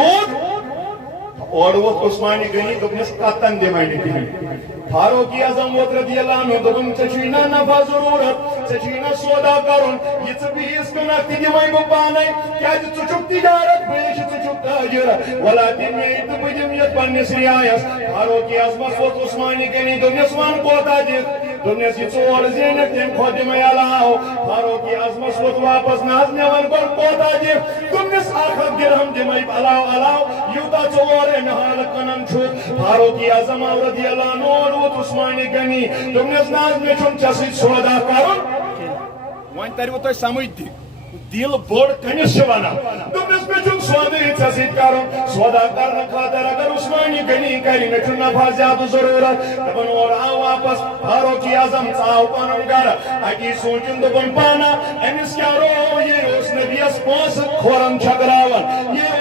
یوت اور وقت عثمانی غنی دوپنس قطن دمائی نکلی فاروق اعظم ووت رضی اللہ عنہ دوپن چچینا نفع ضرورت چچینا سودا کرن یہ بیس کنک تی دمائی بو پانے کیا چچک تجارت بیش چچک تاجر ولیکن میں تو بجمیت پنس ریایس فاروق اعظم ووت عثمانی غنی دوپنس وان کوتا جت دوپنس یہ ژور زینک تم کھو دمائی علاو فاروق اعظم ووت واپس ناز میں ون گوڑ کوتا جت دوپنس آخر درہم دمائی علاو یوتا ژور نحال کنن چھو فاروق اعظم رضی اللہ عنہ ووت عثمانی غنی دوپنس ناز میں چھن چسی سودا کرن وان تریو تو سمجھ دل بوڑ کنس ونان دوپنس میں چھن سودی چسی کرن سودا کرن خاطر اگر عثمانی غنی کری میں چھن نفع زیادہ ضرورت دپن اور آو واپس فاروق اعظم ژاو پنن گھر اکی سوچن دپن پانا امس کیا رو یہ اس نبیس پونس کھورن چھکراون یہ